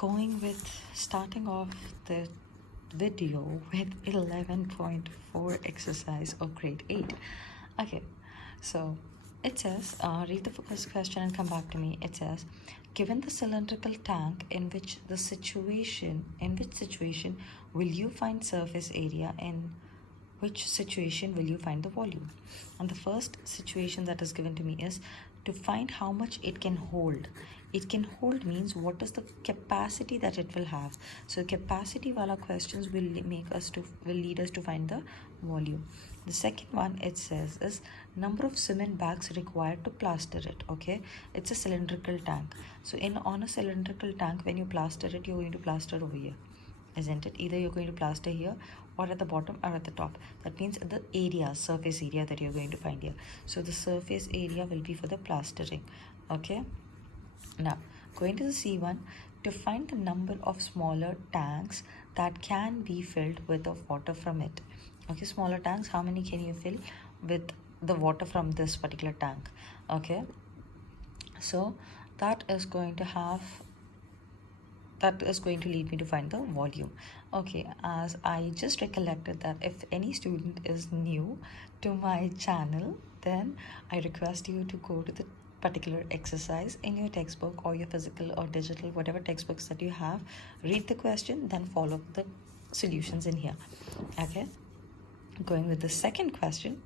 going with starting off the video with 11.4 exercise of grade 8. Okay, so it says, read the first question and come back to me. It says, given the cylindrical tank, in which situation will you find surface area, in which situation will you find the volume? And the first situation that is given to me is to find how much it can hold. It can hold means what is the capacity that it will have. So capacity wala questions will lead us to find the volume. The second one it says is number of cement bags required to plaster it. Okay, it's a cylindrical tank. So on a cylindrical tank, when you plaster it, you're going to plaster over here, isn't it? Either you're going to plaster here or at the bottom or at the top. That means the area, surface area that you're going to find here. So the surface area will be for the plastering. Okay, now going to the C1, to find the number of smaller tanks that can be filled with the water from it. Okay, smaller tanks, how many can you fill with the water from this particular tank? Okay, so that is going to lead me to find the volume. Okay, as I just recollected that if any student is new to my channel, then I request you to go to the particular exercise in your textbook or your physical or digital, whatever textbooks that you have, read the question, then follow the solutions in here. Okay, going with the second question,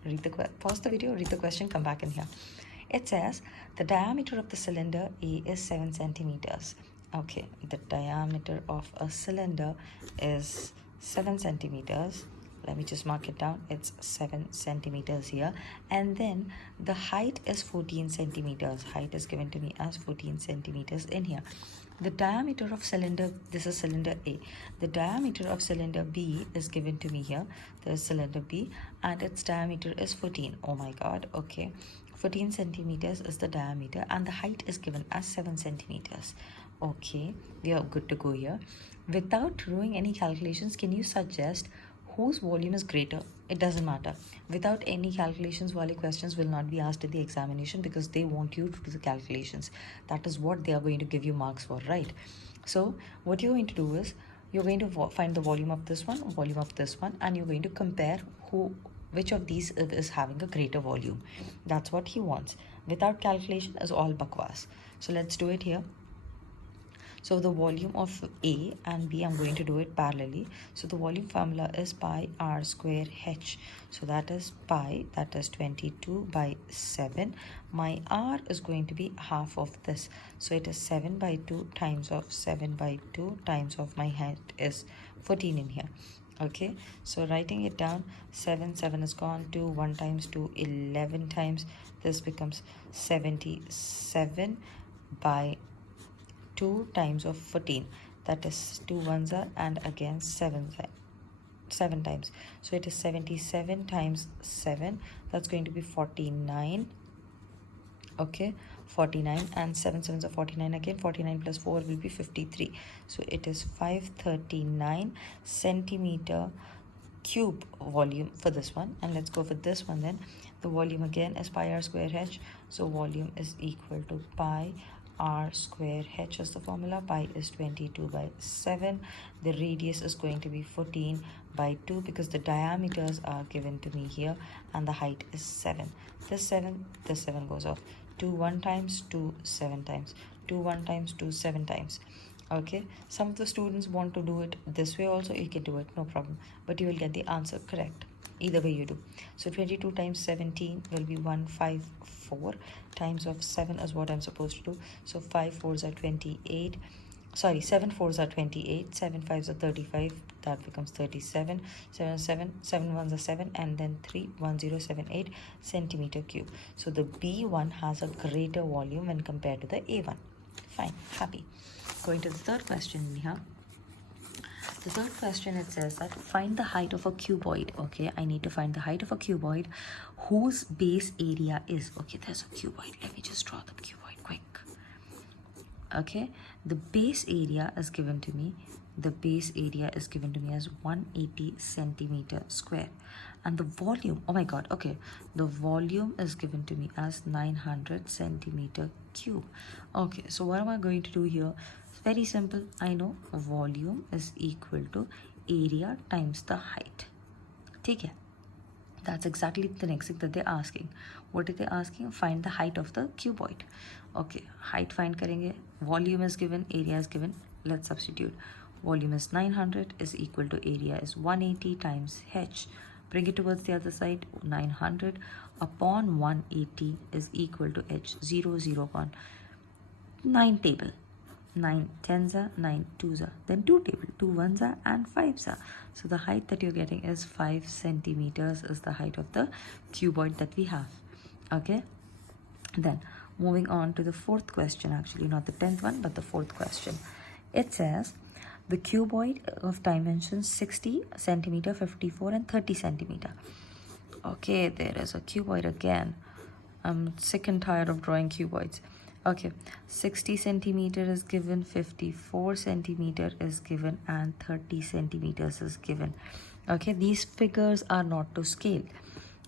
pause the video, read the question, come back in here. It says the diameter of the cylinder A is 7 centimeters. Okay, the diameter of a cylinder is 7 centimeters. Let me just mark it down. It's 7 centimeters here. And then the height is 14 centimeters. Height is given to me as 14 centimeters in here. The diameter of cylinder, this is cylinder A. The diameter of cylinder B is given to me here. There's cylinder B and its diameter is 14. Oh my god, okay. 14 centimeters is the diameter and the height is given as 7 centimeters. Okay, we are good to go here. Without doing any calculations, can you suggest whose volume is greater? It doesn't matter. Without any calculations, Wali questions will not be asked in the examination because they want you to do the calculations. That is what they are going to give you marks for, right? So what you're going to do is you're going to find the volume of this one, and you're going to compare which of these is having a greater volume. That's what he wants. Without calculation is all bakwas. So let's do it here. So the volume of A and B, I'm going to do it parallelly. So the volume formula is pi r square h. So that is pi, that is 22 by 7. My r is going to be half of this. So it is 7 by 2 times of 7 by 2 times of my height is 14 in here. Okay, so writing it down, 7 is gone, 2 1 times 2 11 times. This becomes 77 by 2 times of 14, that is 2 ones are, and again 7 times. So it is 77 times 7, that's going to be 49. Okay, 49, and 7 sevens are 49 again. 49 plus 4 will be 53. So it is 539 centimeter cube volume for this one. And let's go for this one then. The volume again is pi r square h. So volume is equal to pi r square h is the formula. Pi is 22 by 7. The radius is going to be 14 by 2 because the diameters are given to me here, and the height is 7. This 7 goes off. 2 1 times, 2 7 times, 2 1 times, 2 7 times. Okay, some of the students want to do it this way also. You can do it, no problem, but you will get the answer correct either way you do. So 22 times 17 will be 154 times of 7 is what I'm supposed to do. So 5 4s are 28. Sorry, 7 4s are 28, 7 5s are 35, that becomes 37, 7 ones are 7, and then 31078 centimeter cube. So the B1 has a greater volume when compared to the A1. Fine, happy. Going to the third question in here. The third question, it says that find the height of a cuboid. Okay, I need to find the height of a cuboid whose base area is, okay, there's a cuboid. Let me just draw the cuboid quick. Okay, the base area is given to me. The base area is given to me as 180 centimeter square. And the volume, oh my god, okay, the volume is given to me as 900 centimeter cube. Okay, so what am I going to do here? Very simple. I know volume is equal to area times the height. ठीक है. That's exactly the next thing that they're asking. What are they asking? Find the height of the cuboid. Okay, height find करेंगे. Volume is given, area is given. Let's substitute. Volume is 900 is equal to area is 180 times h. Bring it towards the other side. 900 upon 180 is equal to h. 0, 0, 1. 9 table. 9 tens are, 9 twos are, then 2 table, 2 ones are, and 5s are. So the height that you're getting is 5 centimeters is the height of the cuboid that we have. Okay, then moving on to the fourth question, actually not the 10th one but the fourth question. It says the cuboid of dimensions 60 centimeter, 54 and 30 centimeter. Okay, there is a cuboid again. I'm sick and tired of drawing cuboids. Okay, 60 centimeter is given, 54 centimeter is given, and 30 centimeters is given. Okay, these figures are not to scale.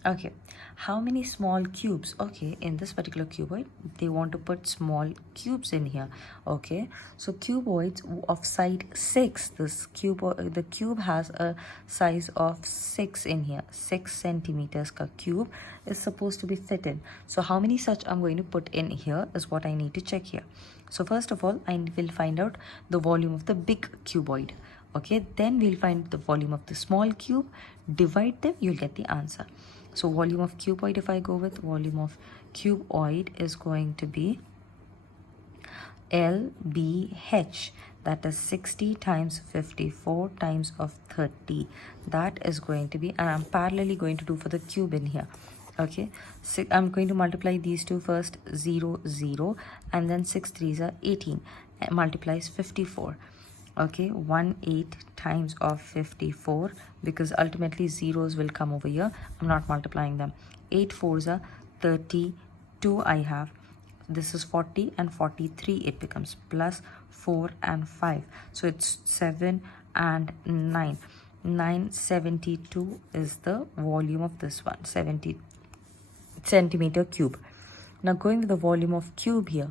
Okay, how many small cubes? Okay, in this particular cuboid, they want to put small cubes in here. Okay, so cuboids of side 6, the cube has a size of 6 in here. 6 centimeters ka cube is supposed to be fit in. So how many such I'm going to put in here is what I need to check here. So first of all, I will find out the volume of the big cuboid. Okay, then we'll find the volume of the small cube, divide them, you'll get the answer. So volume of cuboid, if I go with volume of cuboid, is going to be LBH. That is 60 times 54 times of 30. That is going to be, and I'm parallelly going to do for the cube in here. Okay, so I'm going to multiply these two first, 0, 0, and then 6 3s are 18. Multiplies 54. Okay, 18 times of 54, because ultimately zeros will come over here. I'm not multiplying them. 8 4s are 32 I have. This is 40 and 43. It becomes plus 4 and 5. So it's 7 and 9. 972 is the volume of this one, 70 centimeter cube. Now going with the volume of cube here.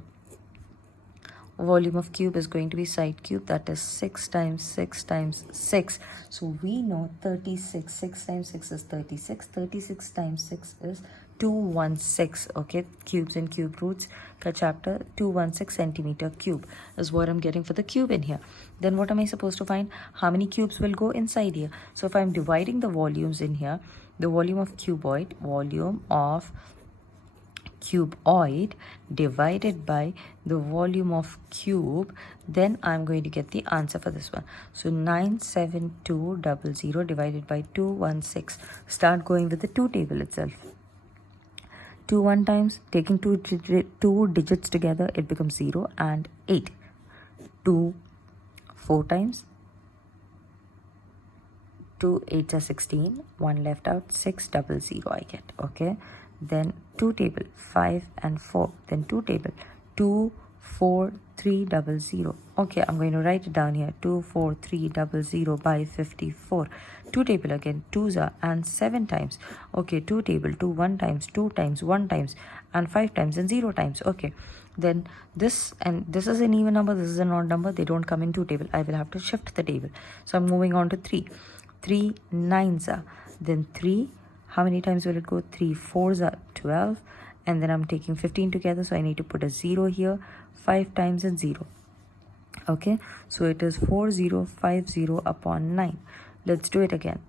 Volume of cube is going to be side cube, that is 6 times 6 times 6. So we know 36. 6 times 6 is 36. 36 times 6 is 216. Okay, cubes and cube roots ka chapter, 216 centimeter cube is what I'm getting for the cube in here. Then what am I supposed to find? How many cubes will go inside here? So if I'm dividing the volumes in here, the volume of cuboid, volume of cuboid divided by the volume of cube, then I'm going to get the answer for this one. So 97200 divided by 216. Start going with the 2 table itself. 2 1 times, taking two digits together, it becomes 0 and 8. 2 4 times, 2 8s are 16, 1 left out, 600 I get. Okay, then 2 table, 5 and 4, then 2 table, 2 4 300. Okay, I'm going to write it down here, 2 4 300 by 54. 2 table again, 2s are and 7 times. Okay, 2 table, 2 1 times, 2 times, 1 times, and 5 times and 0 times. Okay, then this and this is an even number, this is an odd number, they don't come in 2 table. I will have to shift the table. So I'm moving on to 3. 3 9s are, then 3, how many times will it go? 3 4s are 12, and then I'm taking 15 together, so I need to put a 0 here. 5 times and 0. Okay, so it is 4050 upon 9. Let's do it again.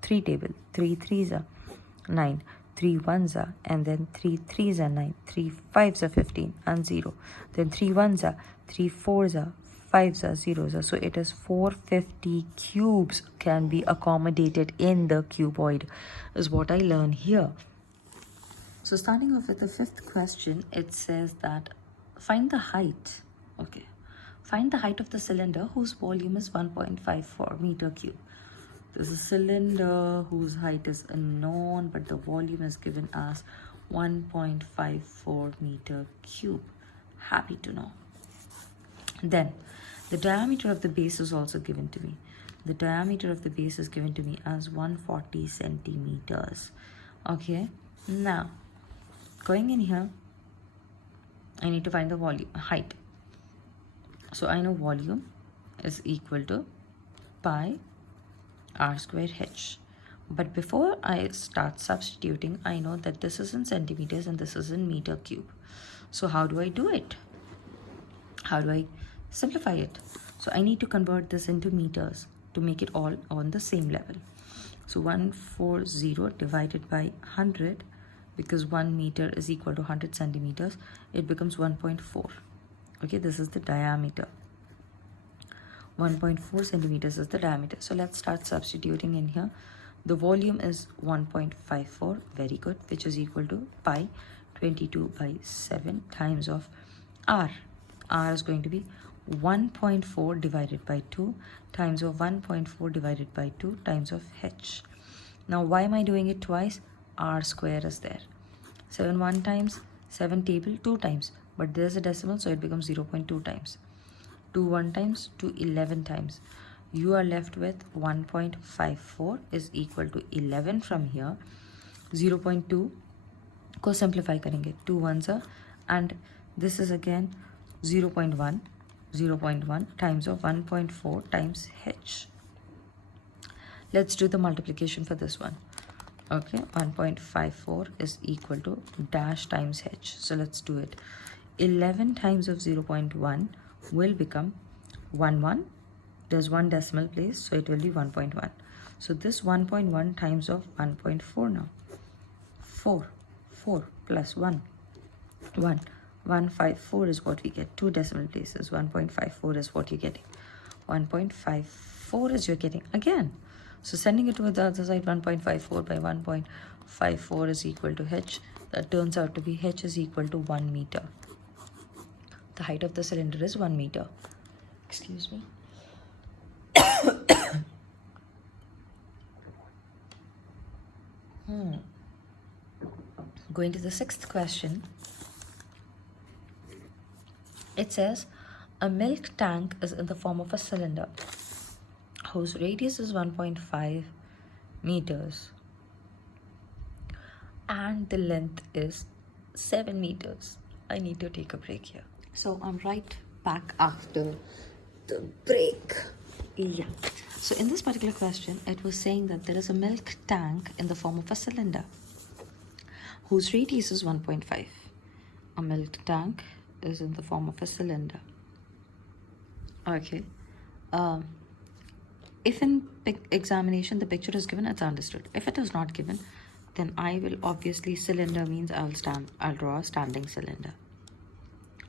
3 table, 3 3s are 9, 3 1s are, and then 3 3s are 9, 3 5s are 15 and 0, then 3 1s are, 3 4s are, 5s are, 0s are. So it is 450 cubes can be accommodated in the cuboid is what I learn here. So starting off with the 5th question, it says that find the height. Okay, find the height of the cylinder whose volume is 1.54 meter cube. There's a cylinder whose height is unknown, but the volume is given as 1.54 meter cube. Happy to know. Then the diameter of the base is also given to me. The diameter of the base is given to me as 140 centimeters. Okay, now going in here, I need to find the volume height. So I know volume is equal to pi r square h. But before I start substituting, I know that this is in centimeters and this is in meter cube. So how do I do it? How do I simplify it? So I need to convert this into meters to make it all on the same level. So 140 divided by 100, because 1 meter is equal to 100 centimeters, it becomes 1.4. Okay, this is the diameter. 1.4 centimeters is the diameter. So let's start substituting in here. The volume is 1.54, very good, which is equal to pi 22 by 7 times of r. R is going to be 1.4 divided by 2 times of 1.4 divided by 2 times of h. Now why am I doing it twice? R square is there. 7 1 times, 7 table 2 times, but there's a decimal, so it becomes 0.2 times. 2 1 times, 2 11 times. You are left with 1.54 is equal to 11 from here. 0.2 को simplify करेंगे, 2 ones are, and this is again 0.1 times of 1.4 times h. Let's do the multiplication for this one. Okay, 1.54 is equal to dash times h. So let's do it. 11 times of 0.1 will become 1. There's one decimal place, so it will be 1.1. So this 1.1 times of 1.4 now. 4 plus 1. 154 is what we get. 2 decimal places. 1.54 is what you're getting. 1.54 is you're getting again. So sending it to the other side, 1.54 by 1.54 is equal to h. That turns out to be h is equal to 1 meter. The height of the cylinder is 1 meter. Excuse me. Going to the 6th question. It says, a milk tank is in the form of a cylinder whose radius is 1.5 meters and the length is 7 meters. I need to take a break here. So I'm right back after the break. Yeah. So in this particular question, it was saying that there is a milk tank in the form of a cylinder whose radius is 1.5. A milk tank is in the form of a cylinder. Okay. If in examination the picture is given, it's understood. If it is not given, then I will obviously, cylinder means I'll draw a standing cylinder.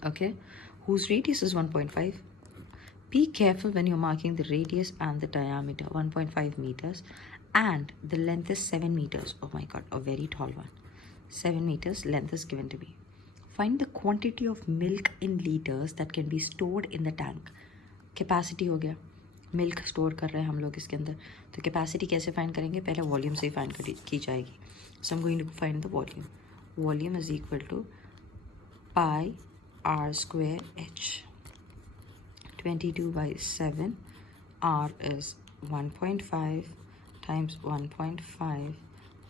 Okay. Whose radius is 1.5. Be careful when you're marking the radius and the diameter, 1.5 meters, and the length is 7 meters. Oh my god, a very tall one. 7 meters length is given to me. Find the quantity of milk in liters that can be stored in the tank. Capacity हो गया, milk store कर रहे हैं हम लोग इसके अंदर, तो कैपेसिटी कैसे फाइंड करेंगे? पहले वॉल्यूम से ही फाइंड की जाएगी. So I am going to find the volume. Volume is equal to pi r square h. 22 by 7. R is 1.5 times 1.5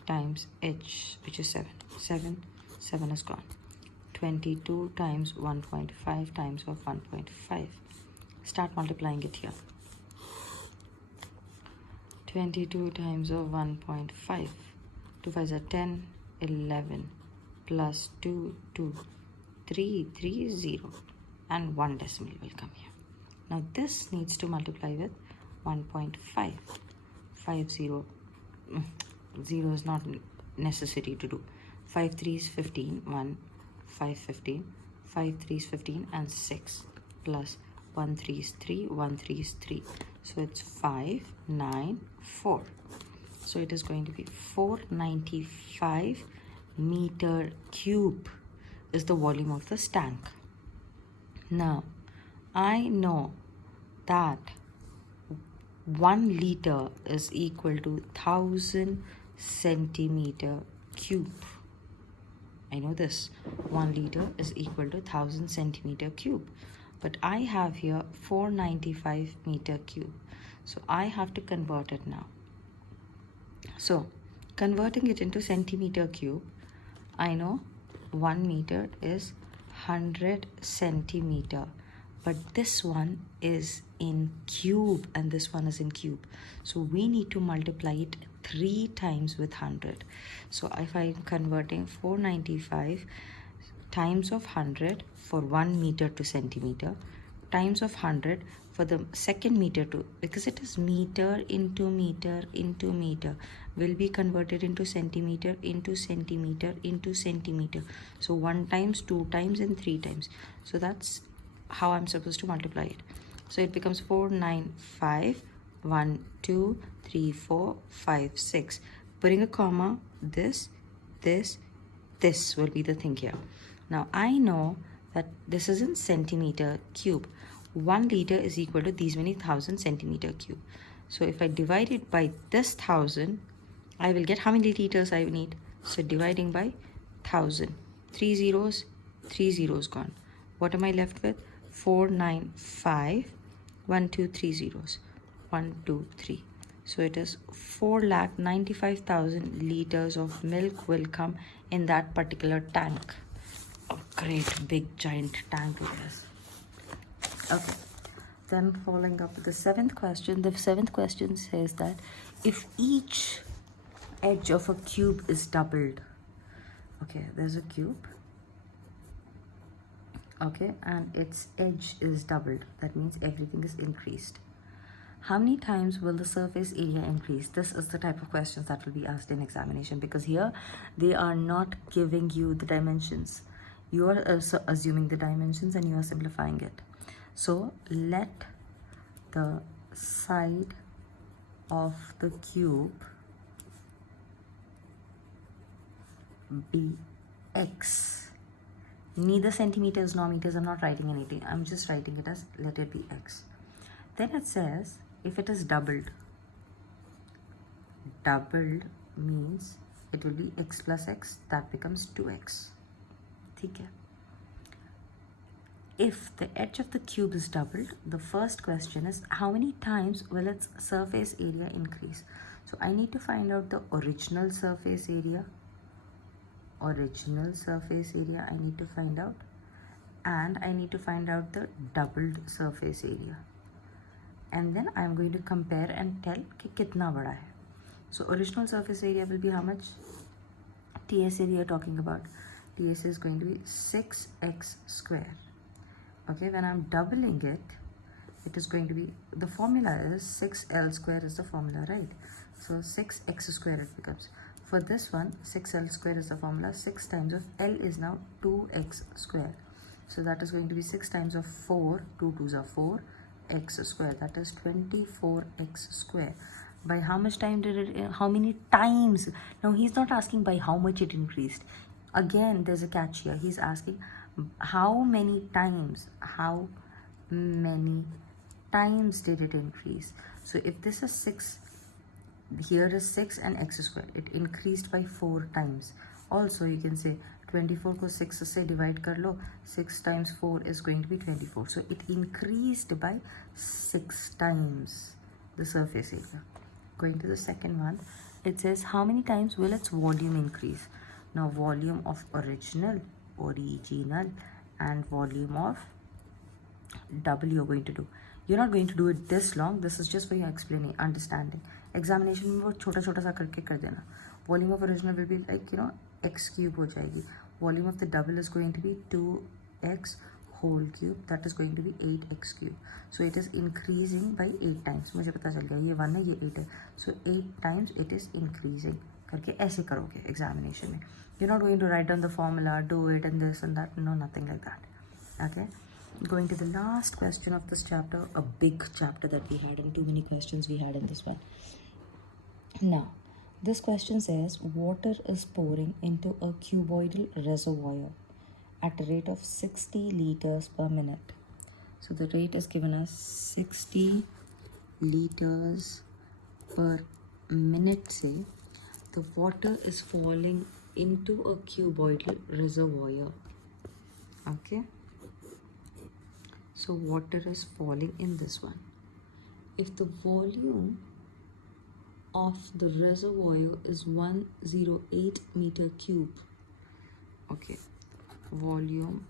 times h, which is 7. 7 is gone. 22 times 1.5 times of 1.5. Start multiplying it here. 22 times of 1.5. 2 5s are 10, 11 plus 2, 2. 3, 3, 0, and 1 decimal will come here. Now this needs to multiply with 1.5. 5, 0. 0 is not necessary to do. 5 3 is 15. 1, 5, 15. 5 3 is 15 and 6 plus 1 3 is 3. 1 3 is 3. So it's 5, 9, 4. So it is going to be 495 meter cube is the volume of this tank. Now, I know that 1 liter is equal to 1000 centimeter cube. I know this. 1 liter is equal to 1000 centimeter cube. But I have here 495 meter cube. So I have to convert it now. So, converting it into centimeter cube, I know 1 meter is 100 centimeter. but this one is in cube and this one is in cube. So we need to multiply it 3 times with 100. So if I'm converting 495 times of 100 for 1 meter to centimeter times of 100 for the second meter to, because it is meter into meter into meter, will be converted into centimeter into centimeter into centimeter. So 1 times, 2 times and 3 times. So that's how I'm supposed to multiply it. So it becomes 495 1 2 3 4 5 6. Putting a comma, this will be the thing here. Now I know that this is in centimeter cube. 1 liter is equal to these many thousand centimeter cube. So if I divide it by this 1000, I will get how many liters I need. So dividing by 1000, 3 zeros, 3 zeros gone. What am I left with? 495 1 2 3 zeros, 1 2 3. So it is 4,95,000 liters of milk will come in that particular tank. A great big giant tank it is. Okay, then following up with the 7th question. The 7th question says that if each edge of a cube is doubled, okay, there's a cube, okay, and its edge is doubled, that means everything is increased. How many times will the surface area increase? This is the type of questions that will be asked in examination, because here they are not giving you the dimensions. You are assuming the dimensions and you are simplifying it. So let the side of the cube be x. Neither centimeters nor meters. I'm not writing anything. I'm just writing it as let it be x. Then it says if it is doubled means it will be x plus x, that becomes 2x. Okay. If the edge of the cube is doubled, the first question is how many times will its surface area increase? So I need to find out the original surface area. I need to find out, and I need to find out the doubled surface area, and then I'm going to compare and tell कि कितना बड़ा है. So original surface area will be how much? TS area talking about. TS is going to be 6x square. Okay, when I'm doubling it, it is going to be, the formula is 6L square is the formula, right? So 6x square it becomes. For this one, 6L square is the formula. 6 times of L is now 2x square. So that is going to be 6 times of 4, 2 2s are 4, x square, that is 24x square. By how much time did it, how many times? Now he's not asking by how much it increased. Again, there's a catch here. He's asking how many times did it increase? So if this is 6, here is 6 and x square, it increased by 4 times. Also you can say 24 को 6 से divide कर लो, 6 times 4 is going to be 24. So it increased by 6 times the surface area. Going to the second one, it says how many times will its volume increase? Now volume of original and volume of double you're going to do. You're not going to do it this long. This is just for your explaining, understanding. Examination में वो छोटा छोटा सा करके कर देना. Volume of original will be like, you know, x cube हो जाएगी. Volume of the double is going to be 2x whole cube. That is going to be 8x cube. So it is increasing by 8 times. मुझे पता चल गया ये 1 है ये 8 है. So 8 times it is increasing. करके ऐसे करोगे examination में. You're not going to write down the formula, do it and this and that. No, nothing like that. Okay. Going to the last question of this chapter, a big chapter that we had and too many questions we had in this one. Now, this question says water is pouring into a cuboidal reservoir at a rate of 60 liters per minute. So the rate is given as 60 liters per minute. Say the water is falling into a cuboidal reservoir. Okay. So water is falling in this one. If the volume of the reservoir is 108 meter cube, okay, volume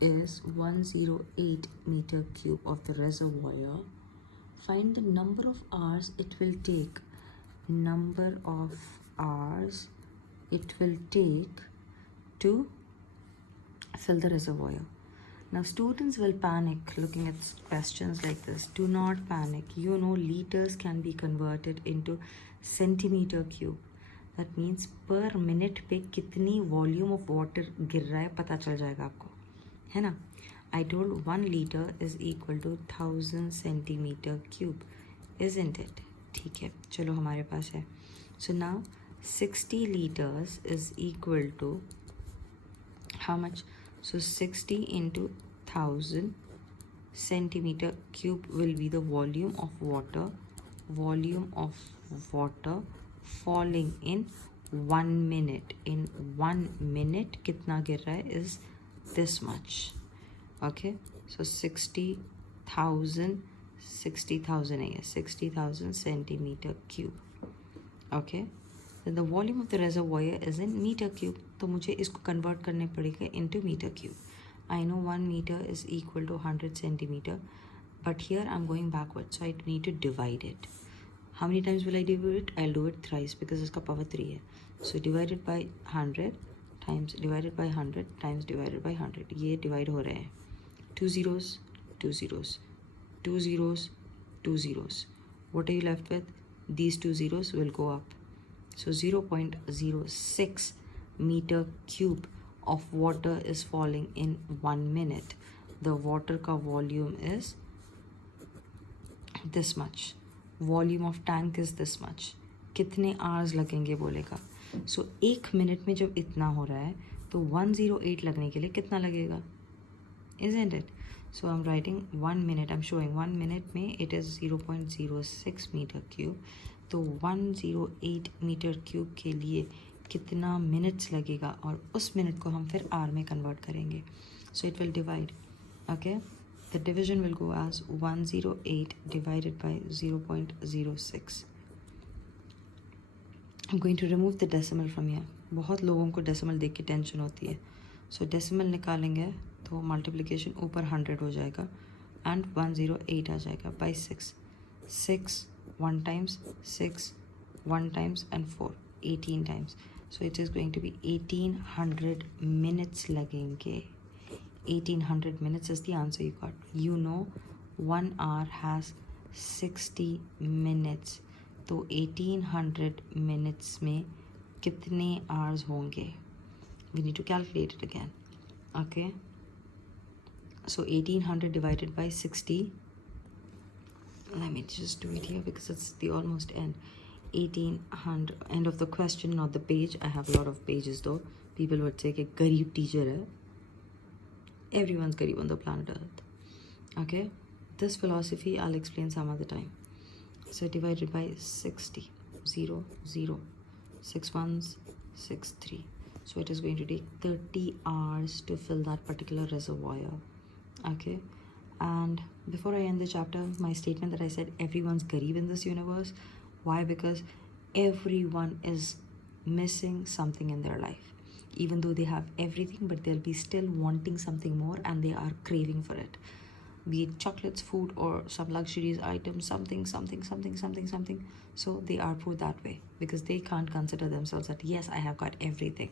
is 108 meter cube of the reservoir. Find the number of hours it will take. Number of hours it will take to fill the reservoir. Now students will panic looking at questions like this. Do not panic. You know liters can be converted into centimeter cube. That means per minute पे कितनी volume of water गिर रहा है पता चल जाएगा आपको, है ना. I told 1 liter is equal to 1000 centimeter cube, isn't it? ठीक है, चलो हमारे पास है. So now 60 liters is equal to how much? So 60 into 1000 centimeter cube will be the volume of water falling in 1 minute. In 1 minute कितना गिर रहा है is this much. Okay, so 60,000 है, 60,000 centimeter cube. Okay, then the volume of the reservoir is in meter cube. तो मुझे इसको convert करने पड़ेगा into meter cube. I know 1 meter is equal to 100 centimeter, but here I'm going backwards, so I need to divide it. How many times will I do it? I'll do it thrice because इसका power 3 है. So divided by 100 times divided by 100 times divided by 100. ये divide हो रहे हैं. 2 zeros, 2 zeros, 2 zeros, 2 zeros. What are you left with? These 2 zeros will go up. So 0.06 meter cube of water is falling in 1 minute. The water ka volume is this much. Volume of tank is this much. कितने hours लगेंगे बोलेगा. So 1 minute में जब इतना हो रहा है तो 108 लगने के लिए कितना लगेगा, isn't it? So I'm writing 1 minute. I'm showing 1 minute में it is 0.06 meter cube. तो 108 meter cube के लिए कितना minutes लगेगा और उस minute को हम फिर hour में convert करेंगे. So it will divide. Okay, the division will go as 108 divided by 0.06. I'm going to remove the decimal from here. बहुत लोगों को decimal देख के tension होती है. So decimal निकालेंगे तो multiplication ऊपर 100 हो जाएगा and 108 आ जाएगा by 6. 6 1 times, 6 1 times and 4 18 times. So it is going to be 1800 minutes लगेंगे. 1800 minutes is the answer you got. You know 1 hour has 60 minutes. तो 1800 minutes में कितने hours होंगे? We need to calculate it again. Okay. So 1800 divided by 60. Let me just do it here because it's the almost end. 1800, end of the question, not the page. I have a lot of pages though. People would say कि गरीब teacher है. Everyone's गरीब on the planet Earth. Okay. This philosophy I'll explain some other time. So divided by 60. 0 0 6 1s 6 3. So it is going to take 30 hours to fill that particular reservoir. Okay. And before I end the chapter, my statement that I said everyone's garib in this universe. Why? Because everyone is missing something in their life. Even though they have everything, but they'll be still wanting something more and they are craving for it. Be it chocolates, food, or some luxuries items, something. So they are poor that way because they can't consider themselves that, yes, I have got everything.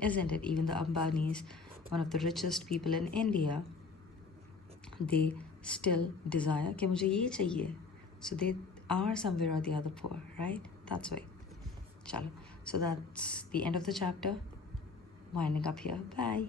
Isn't it? Even the Ambanis, one of the richest people in India, they still desire कि मुझे ये चाहिए. So they are somewhere or the other poor, right? That's why. Chalo. So that's the end of the chapter. Winding up here. Bye.